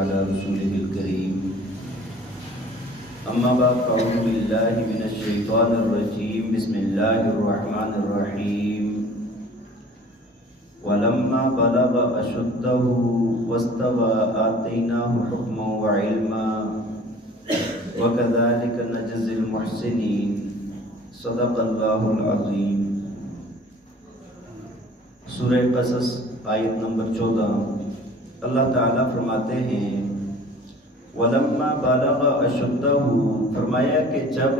على رسوله الكريم أما بعد فأعوذ بالله من الشيطان الرجيم بسم الله الرحمن الرحيم ولما بلغ أشده واستوى آتيناه حكما وعلما وكذلك نجزي المحسنين صدق الله العظيم۔ سورہ قصص آیت نمبر 14 اللہ تعالیٰ فرماتے ہیں وَلَمَّا بَلَغَ أَشُدَّهُ، فرمایا کہ جب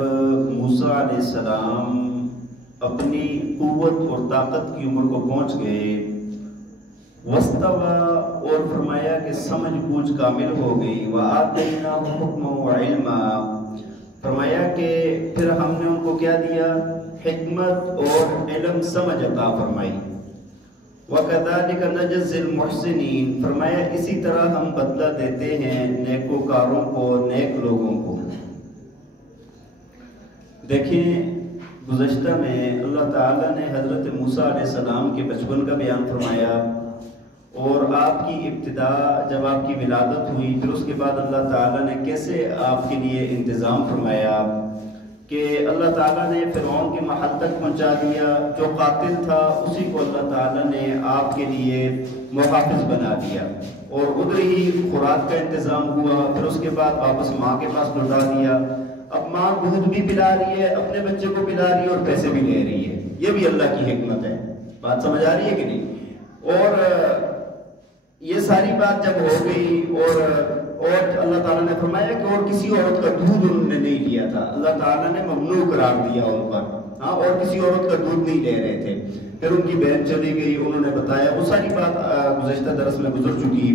موسیٰ علیہ السلام اپنی قوت اور طاقت کی عمر کو پہنچ گئے، وَاسْتَوَى، اور فرمایا کہ سمجھ بوجھ کامل ہو گئی، وَآتَيْنَاهُ حُكْمًا وَعِلْمًا، فرمایا کہ پھر ہم نے ان کو کیا دیا؟ حکمت اور علم سمجھ عطا فرمائی۔ وَكَذَلِكَ نَجْزِي الْمُحْسِنِينَ، فرمایا اسی طرح ہم بدلہ دیتے ہیں نیکوکاروں کو، نیک لوگوں کو۔ دیکھیں گزشتہ میں اللہ تعالیٰ نے حضرت موسیٰ علیہ السلام کے بچپن کا بیان فرمایا، اور آپ کی ابتدا جب آپ کی ولادت ہوئی، پھر اس کے بعد اللہ تعالیٰ نے کیسے آپ کے لیے انتظام فرمایا کہ اللہ تعالیٰ نے فرعون کے محل تک پہنچا دیا، جو قاتل تھا اسی کو اللہ تعالیٰ نے آپ کے لیے محافظ بنا دیا، اور ادھر ہی خوراک کا انتظام ہوا، پھر اس کے بعد واپس ماں کے پاس لوٹا دیا۔ اب ماں دودھ بھی پلا رہی ہے، اپنے بچے کو پلا رہی ہے اور پیسے بھی لے رہی ہے، یہ بھی اللہ کی حکمت ہے۔ بات سمجھ آ رہی ہے کہ نہیں؟ اور یہ ساری بات جب ہو گئی اور اللہ تعالیٰ نے فرمایا کہ اور کسی عورت کا دودھ انہوں نے نہیں لیا تھا، اللہ تعالیٰ نے ممنوع قرار دیا ان پر، ہاں، اور کسی عورت کا دودھ نہیں لے رہے تھے۔ پھر ان کی بہن چلی گئی، انہوں نے بتایا، وہ ساری بات گزشتہ درس میں گزر چکی۔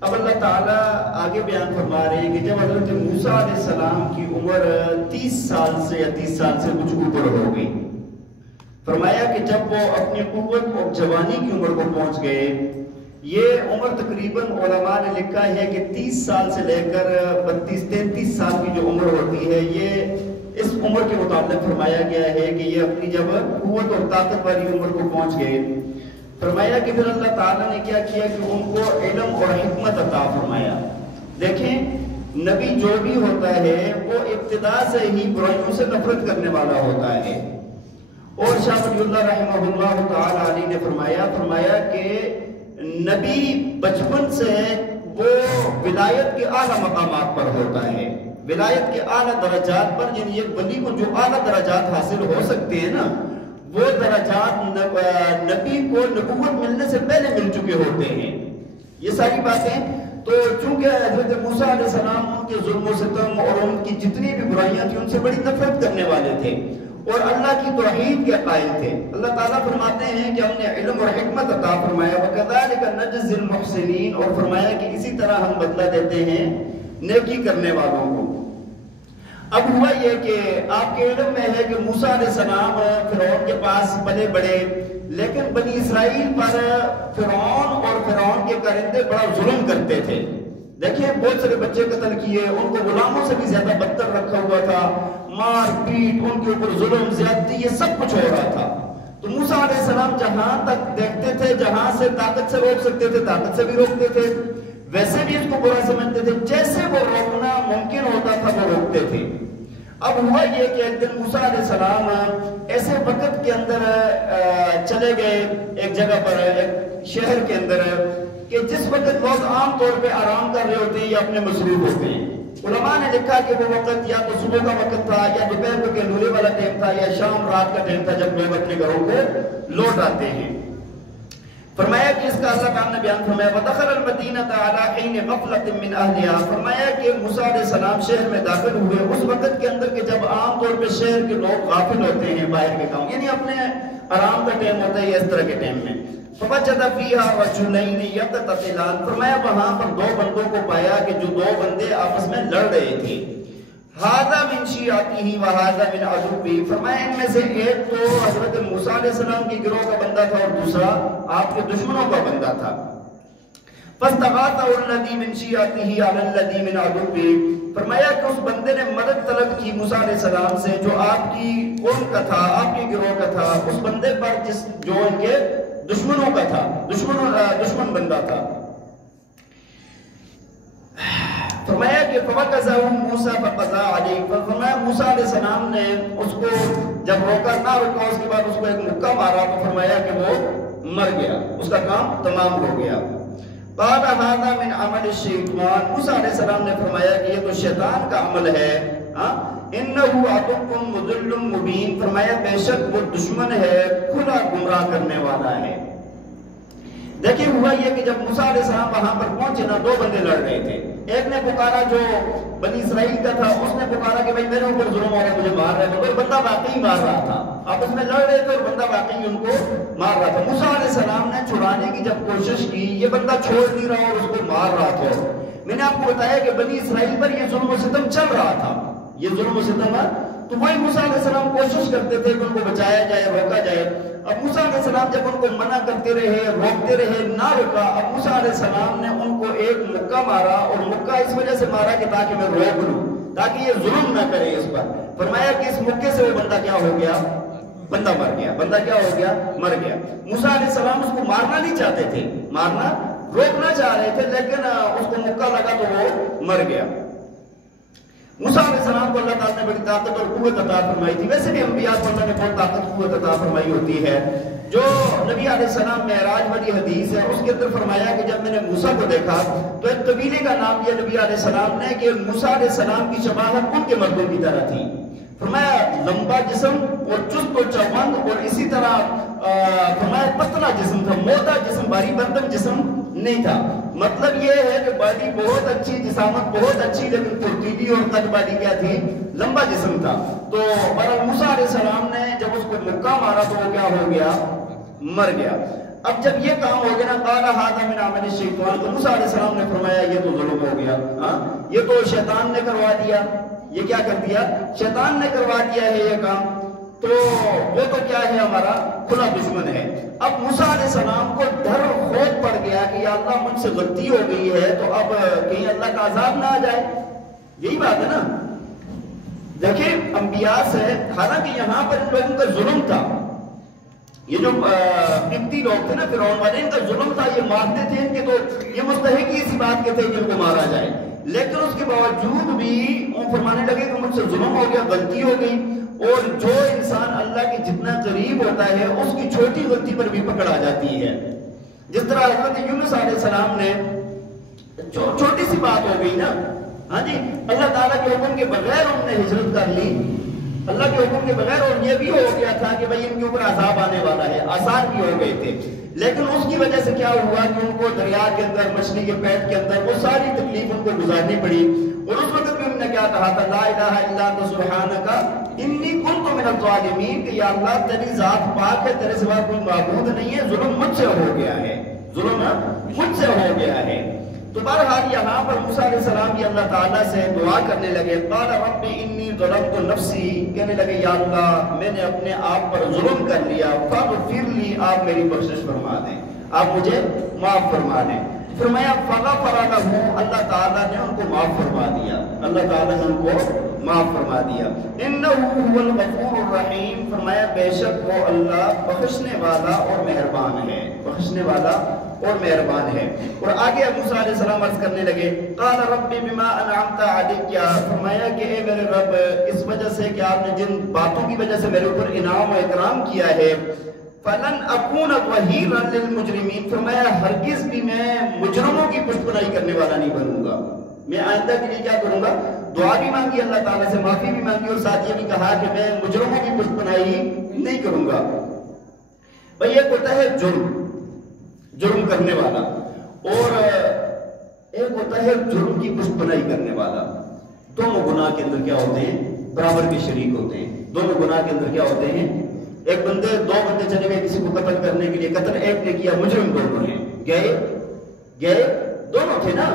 اب اللہ تعالیٰ آگے بیان فرما رہے ہیں کہ جب حضرت موسیٰ علیہ السلام کی عمر 30 سال سے یا 30 سال سے کچھ اوپر ہو گئی، فرمایا کہ جب وہ اپنی قوت اور جوانی کی عمر کو پہنچ گئے، یہ عمر تقریباً علماء نے لکھا ہے کہ 30 سال سے لے کر 32-33 سال کی جو عمر ہوتی ہے، یہ اس عمر کے متعلق فرمایا گیا ہے کہ یہ اپنی جب قوت اور طاقت والی عمر کو پہنچ گئے، فرمایا کہ پھر اللہ تعالیٰ نے کیا کیا کہ ان کو علم اور حکمت عطا فرمایا۔ دیکھیں نبی جو بھی ہوتا ہے وہ ابتدا سے ہی برائیوں سے نفرت کرنے والا ہوتا ہے، اور شاہ ولی اللہ رحمہ اللہ تعالیٰ علیہ نے فرمایا کہ نبی بچپن سے وہ ولایت کے اعلیٰ مقامات پر ہوتا ہے، ولایت کے اعلیٰ درجات پر، یعنی ایک ولی کو جو اعلیٰ درجات حاصل ہو سکتے ہیں نا، وہ درجات نبی کو نبوت ملنے سے پہلے مل چکے ہوتے ہیں۔ یہ ساری باتیں تو چونکہ حضرت موسیٰ علیہ السلام ان کے ظلم و ستم اور ان کی جتنی بھی برائیاں تھیں ان سے بڑی نفرت کرنے والے تھے، اور اللہ کی توحید کے قائل تھے۔ اللہ تعالیٰ فرماتے ہیں کہ ہم نے علم اور حکمت عطا فرمایا، وَكَذَلِكَ نَجْزِي الْمُحْسِنِينَ، اور فرمایا کہ اسی طرح ہم بدلہ دیتے ہیں نیکی کرنے والوں کو۔ اب ہوا یہ کہ آپ کے علم میں ہے کہ موسیٰ علیہ السلام فرعون کے پاس پلے بڑے، لیکن بنی اسرائیل پر فرعون اور فرعون کے کارندے بڑا ظلم کرتے تھے۔ دیکھیں بہت سارے بچے قتل کیے، ان کو غلاموں سے بھی زیادہ بدتر رکھا ہوا تھا، مار پیٹ، ان کے اوپر ظلم زیادتی، یہ سب کچھ ہو رہا تھا۔ تو موسیٰ علیہ السلام جہاں تک دیکھتے تھے، جہاں سے طاقت سے روک سکتے تھے طاقت سے بھی روکتے تھے، ویسے بھی اس کو برا سمجھتے تھے، جیسے وہ روکنا ممکن ہوتا تھا وہ روکتے تھے۔ اب ہوا یہ کہ ایک دن موسیٰ علیہ السلام ایسے وقت کے اندر چلے گئے ایک جگہ پر، ایک شہر کے اندر، کہ جس وقت لوگ عام طور پہ آرام کر رہے ہوتے ہیں یا اپنے مصروف ہوتے ہیں۔ علماء نے لکھا کہ وہ وقت یا تو صبح کا وقت تھا، یا دوپہر کو کیلورے والا ٹائم تھا، یا شام رات کا ٹائم تھا، جب لوگ اپنے گھروں کو لوٹ آتے ہیں۔ فرمایا کہ اس کا اللہ تعالیٰ نے بیان فرمایا وَدَخَلَ الْمَدِينَةَ عَلَىٰ حِينِ غَفْلَةٍ مِّنْ أَهْلِهَا، فرمایا کہ موسیٰ علیہ السلام شہر میں داخل ہوئے اس وقت کے اندر کہ جب عام طور پہ شہر کے لوگ غافل ہوتے ہیں باہر کے کام، یعنی اپنے آرام کا ٹائم ہوتا ہے یا اس طرح کے ٹائم میں۔ فَوَجَدَ فِيهَا رَجُلَيْنِ يَقْتَتِلَانِ، فرمایا وہاں پر دو بندوں کو پایا کہ جو دو بندے آپس میں لڑ رہے تھے۔ هَذَا مِنْ شِيعَتِهِ وَهَذَا مِنْ عَدُوِّهِ، فرمایا ان میں سے ایک تو حضرت موسیٰ علیہ السلام کی گروہ کا بندہ تھا اور دوسرا آپ کے دشمنوں کا بندہ تھا۔ فَاسْتَغَاثَهُ الَّذِي مِنْ شِيعَتِهِ عَلَى الَّذِي مِنْ عَدُوِّهِ، فرمایا کہ اس بندے نے مدد طلب کی موسیٰ علیہ السلام سے جو آپ کی قوم کا تھا، آپ کی گروہ کا تھا، اس بندے پر جو ان کے دشمنوں کا تھا، دشمن بندہ تھا۔ فَاسْتَغَاثَهُ الَّذِي مِنْ شِيعَتِهِ عَلَى الَّذِي مِنْ عَدُوِّهِ، فرمایا کہ اس بندے نے مدد طلب کی موسیٰ علیہ السلام سے جو آپ کی قوم کا تھا، آپ کی گروہ کا تھا، دشمنوں کا تھا۔ فرمایا کہ فَوَقَزَهُ مُوسَى فَقَضَى عَلَيْهِ، فرمایا موسیٰ علیہ السلام نے اس کو جب روکا نہ روکا، اس کے بعد اس کو ایک مکہ مارا تو فرمایا کہ وہ مر گیا، اس کا کام تمام ہو گیا۔ قَالَ هَذَا مِنْ عَمَلِ الشَّيْطَانِ، موسیٰ علیہ السلام نے فرمایا کہ یہ تو شیطان کا عمل ہے۔ إِنَّهُ عَدُوٌّ مُضِلٌّ مُبِينٌ، فرمایا بے شک وہ دشمن ہے، کھلا گمراہ کرنے والا ہے۔ دیکھیں ہوا یہ کہ جب موسیٰ علیہ السلام وہاں پر پہنچے نا، دو بندے لڑ رہے تھے۔ ایک نے پکارا جو بنی اسرائیل کا تھا، اس نے پکارا کہ بھئی میرے اوپر ظلم ہو رہا ہے، مجھے مار رہا ہے، مگر بندہ واقعی مار رہا تھا، آپس میں لڑ رہے تھے اور بندہ واقعی ان کو مار رہا تھا۔ موسیٰ علیہ السلام نے چھڑانے کی جب کوشش کی، یہ بندہ چھوڑ نہیں رہا اور اس کو مار رہا تھا۔ میں نے آپ کو بتایا کہ بنی اسرائیل پر یہ ظلم و ستم چل رہا تھا، یہ ظلم و ستم ہے، تو وہی موسیٰ علیہ السلام کوشش کرتے تھے کہ ان کو بچایا جائے، روکا جائے۔ اب موسیٰ علیہ السلام جب ان کو منع کرتے رہے، روکتے رہے، نہ روکا، اب موسیٰ علیہ السلام نے ان کو ایک مکہ مارا، اور مکہ اس وجہ سے مارا کہ تاکہ میں روک لوں، تاکہ یہ ظلم نہ کرے اس پر۔ فرمایا کہ اس مکے سے وہ بندہ کیا ہو گیا؟ بندہ مر گیا۔ بندہ کیا ہو گیا؟ مر گیا۔ موسیٰ علیہ السلام اس کو مارنا نہیں چاہتے تھے، مارنا روکنا چاہ رہے تھے، لیکن اس کو مکہ لگا تو وہ مر گیا۔ موسیٰ علیہ السلام کو اللہ تعالیٰ نے بڑی طاقت اور قوت عطا فرمائی تھی۔ ویسے بھی انبیاء کو اللہ نے بہت طاقت قوت عطا فرمائی ہوتی ہے۔ جو نبی علیہ السلام معراج والی حدیث ہے، اس کے اندر فرمایا کہ جب میں نے موسیٰ کو دیکھا تو ایک قبیلے کا نام دیا نبی علیہ السلام نے کہ موسیٰ علیہ السلام کی شباہت ان کے مردوں کی طرح تھی۔ فرمایا لمبا جسم اور چست و چوبند، اور اسی طرح فرمایا پتلا جسم تھا، موٹا جسم، بھاری بردن جسم نہیں تھا۔ مطلب یہ ہے کہ باڈی بہت اچھی، جسامت بہت اچھی، لیکن پھرتیلی اور قد باڈی کیا تھی؟ لمبا جسم تھا۔ تو برحال موسیٰ علیہ السلام نے جب اس کو مکہ مارا تو وہ کیا ہو گیا؟ مر گیا۔ اب جب یہ کام ہو گیا نا، قال ھذا من عمل الشیطان، تو موسیٰ علیہ السلام نے فرمایا یہ تو ظلم ہو گیا، یہ تو شیطان نے کروا دیا۔ یہ کیا کر دیا؟ شیطان نے کروا دیا ہے یہ کام، تو وہ تو کیا ہے؟ ہمارا کھلا دشمن ہے۔ اب موسیٰ علیہ السلام کو ڈر خوف پڑ گیا کہ یا اللہ مجھ سے غلطی ہو گئی ہے، تو اب کہیں اللہ کا عذاب نہ آ جائے۔ یہی بات ہے نا۔ دیکھیں انبیاء سے، حالانکہ یہاں پر ان لوگوں کا ظلم تھا، یہ جو قبطی لوگ تھے نا، فرعون والے، ان کا ظلم تھا، یہ مارتے تھے، ان کے تو یہ مستحق ہی اسی بات کے تھے کہ ان کو مارا جائے، لیکن اس کے باوجود بھی وہ فرمانے لگے کہ مجھ سے ظلم ہو گیا، غلطی ہو گئی۔ اور جو انسان اللہ کے جتنا قریب ہوتا ہے، اس کی چھوٹی غلطی پر بھی پکڑ آ جاتی ہے۔ جس طرح حضرت یونس علیہ السلام نے چھوٹی سی بات ہو گئی نا، ہاں جی، اللہ تعالیٰ کے حکم کے بغیر انہوں نے ہجرت کر لی، اللہ کے حکم کے بغیر، اور یہ بھی ہو گیا تھا کہ بھئی ان کے اوپر عذاب آنے والا ہے، آثار بھی ہو گئے تھے، لیکن اس کی وجہ سے کیا ہوا کہ ان کو دریا کے اندر، مچھلی کے پیٹ کے اندر وہ ساری تکلیف ان کو گزارنی پڑی۔ اور اس وقت بھی انہوں نے کیا کہا تھا؟ لا الہ الا انت سبحانک انی کنت من الظالمین، کہ یا اللہ تیری ذات پاک ہے، تیرے سوا کوئی معبود نہیں ہے، ظلم مجھ سے ہو گیا ہے، ظلم مجھ سے ہو گیا ہے۔ تو بہرحال یہاں پر موسیٰ علیہ السلام یہ اللہ تعالیٰ سے دعا کرنے لگے، قال رب انی ظلمت نفسی، کہنے لگے یا اللہ میں نے اپنے آپ پر ظلم کر لیا، فاغفر لی، آپ میری بخشش فرما دیں، آپ مجھے معاف فرما دیں۔ فرمایا فغفر لہ، اللہ تعالیٰ نے ان کو معاف فرما دیا، اللہ تعالیٰ نے ان کو معاف فرما دیا۔ انہ هو الغفور الرحیم، فرمایا بے شک وہ اللہ بخشنے والا اور مہربان ہے، بخشنے والا اور مہربان ہے۔ اور آگے موسیٰ علیہ السلام عرض کرنے لگے، قال رب بما انعمت علی، فرمایا کہ اے میرے رب اس وجہ سے کہ آپ نے جن باتوں کی وجہ سے میرے اوپر انعام و اکرام کیا ہے، فلن اکون ظہیرا للمجرمین، فرمایا ہرگز بھی میں مجرموں کی پشت پناہی کرنے والا نہیں بنوں گا۔ میں آئندہ کے لیے کیا کروں گا؟ دعا بھی مانگی اللہ تعالیٰ سے، معافی بھی مانگی، اور ساتھ یہ بھی کہا کہ میں مجرموں کی پشت پناہی نہیں کروں گا۔ بھئی ایک ہوتا ہے جرم کرنے والا، اور ایک ہوتا ہے جرم کی پشت پناہی کرنے والا۔ دونوں گناہ کے اندر کیا ہوتے ہیں؟ برابر کے شریک ہوتے ہیں۔ دونوں گناہ کے اندر کیا ہوتے ہیں؟ ایک بندے، دو بندے چلے گئے کسی کو قتل کرنے کے لیے، قتل ایک نے کیا، مجرم دونوں ہیں، گئے دونوں تھے نا۔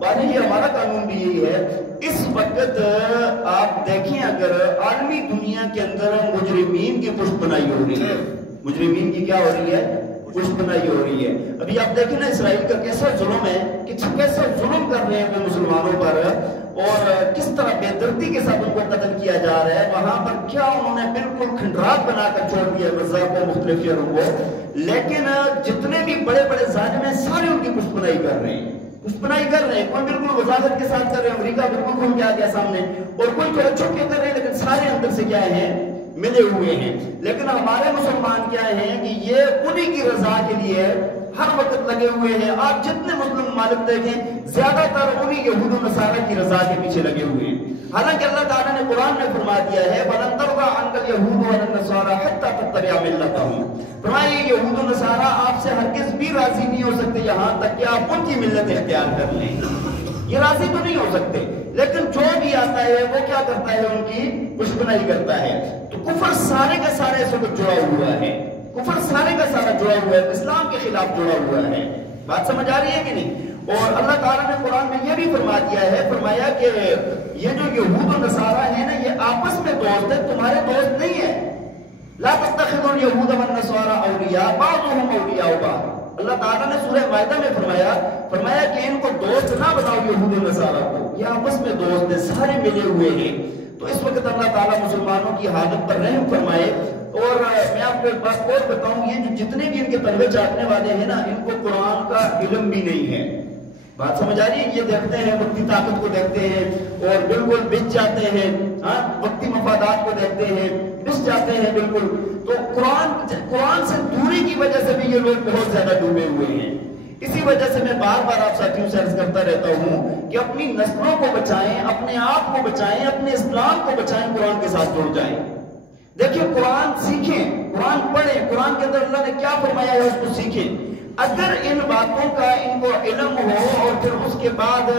بارے ہی ہمارا قانون بھی یہی ہے۔ اس وقت آپ دیکھیں اگر عالمی دنیا کے اندر مجرمین کی پشت پناہی ہو رہی ہے، مجرمین کی کیا ہو رہی ہے؟ پشت پناہی ہو رہی ہے۔ ابھی آپ دیکھیں نا اسرائیل کا کیسا ظلم ہے، کہ کیسا ظلم کر رہے ہیں وہ مسلمانوں پر، اور کس طرح بے دردی کے ساتھ ان کو قتل کیا جا رہا ہے۔ وہاں پر کیا انہوں نے بالکل کھنڈرات بنا کر چھوڑ دیا غزہ کو، مختلف شہروں کو، لیکن جتنے بھی بڑے بڑے ظالم ہیں سارے ان کی پشت پناہی کر رہے ہیں، پشپنائی کر رہے ہیں، کوئی بالکل وضاحت کے ساتھ کر رہے ہیں، امریکہ بالکل کھل کے آ گیا سامنے، اور کوئی تھوڑا چھپ کے کر رہے ہیں، لیکن سارے اندر سے کیا ہیں، ملے ہوئے ہیں۔ لیکن ہمارے مسلمان کیا ہیں کہ یہ انہی کی رضا کے لیے ہر وقت لگے ہوئے ہیں۔ آپ جتنے مسلم ممالک دیکھیں، زیادہ تر انہی یہود و نصارہ کی رضا کے پیچھے لگے ہوئے ہیں۔ حالانکہ اللہ تعالیٰ نے قرآن میں فرما دیا ہے وَلَن تَرْضَىٰ عَنكَ الْيَهُودُ وَلَا النَّصَارَىٰ حَتَّىٰ تَتَّبِعَ مِلَّتَهُمْ۔ فرمایا یہ یہود و نصارہ آپ سے ہرگز بھی راضی نہیں ہو سکتے یہاں تک کہ آپ ان کی ملت اختیار کر لیں۔ یہ راضی تو نہیں ہو سکتے، لیکن جو بھی آتا ہے وہ کیا کرتا ہے، ان کی پشپنائی کرتا ہے۔ تو کفر سارے کا سارا اس وقت جڑا ہوا ہے، کفر سارے کا سارا جڑا ہوا ہے، اسلام کے خلاف جڑا ہوا ہے۔ بات سمجھ آ رہی ہے کہ نہیں؟ اور اللہ تعالیٰ نے قرآن میں یہ بھی فرما دیا ہے، فرمایا کہ یہ جو یہود و نصارہ ہیں نا، یہ آپس میں دوست ہیں، تمہارے دوست نہیں ہیں۔ لا تتخذوا اليهود والنصارى اولیاء بعضهم اولیاء بعض۔ اللہ تعالیٰ نے سورہ مائدہ میں فرمایا کہ ان کو دوست نہ بناؤ یہود و نصارہ کو، یہ آپس میں دوست ہیں، سارے ملے ہوئے ہیں۔ تو اس وقت اللہ تعالیٰ مسلمانوں کی حالت پر رحم فرمائے۔ اور میں آپ کو ایک بات اور بتاؤں، یہ جو جتنے بھی ان کے طلبے چاٹنے والے ہیں نا، ان کو قرآن کا علم بھی نہیں ہے۔ بات سمجھ آ رہی ہے؟ یہ دیکھتے ہیں وقتی طاقت کو دیکھتے ہیں اور بالکل بچ جاتے ہیں، وقتی مفادات کو دیکھتے ہیں، بچ جاتے ہیں بالکل۔ تو قرآن سے دوری کی وجہ سے بھی یہ لوگ بہت زیادہ ڈوبے ہوئے ہیں۔ اسی وجہ سے میں بار بار آپ ساتھیوں سے عرض کرتا رہتا ہوں کہ اپنی نسلوں کو بچائیں، اپنے آپ کو بچائیں، اپنے اسلام کو بچائیں، قرآن کے ساتھ جڑ جائیں۔ دیکھیں قرآن سیکھیں، قرآن پڑھیں، قرآن کے اندر اللہ نے کیا فرمایا ہے اس کو سیکھیں۔ اگر ان باتوں کا ان کو علم ہو اور پھر اس کے بعد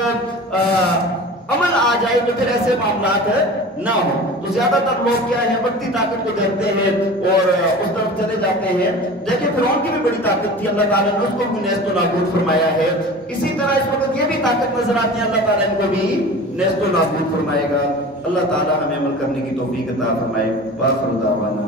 عمل آ جائے تو پھر ایسے معاملات نہ ہو۔ تو زیادہ تر لوگ کیا ہیں، وقتی طاقت کو دیکھتے ہیں اور اس طرف چلے جاتے ہیں۔ دیکھیں فرعون کی بھی بڑی طاقت تھی، اللہ تعالیٰ نے اس کو بھی نیست و نابود فرمایا ہے۔ اسی طرح اس وقت یہ بھی طاقت نظر آتی ہے، اللہ تعالیٰ ان کو بھی نیست و نابود فرمائے گا۔ اللہ تعالیٰ ہمیں عمل کرنے کی توفیق عطا فرمائے۔ وآخر دعوانا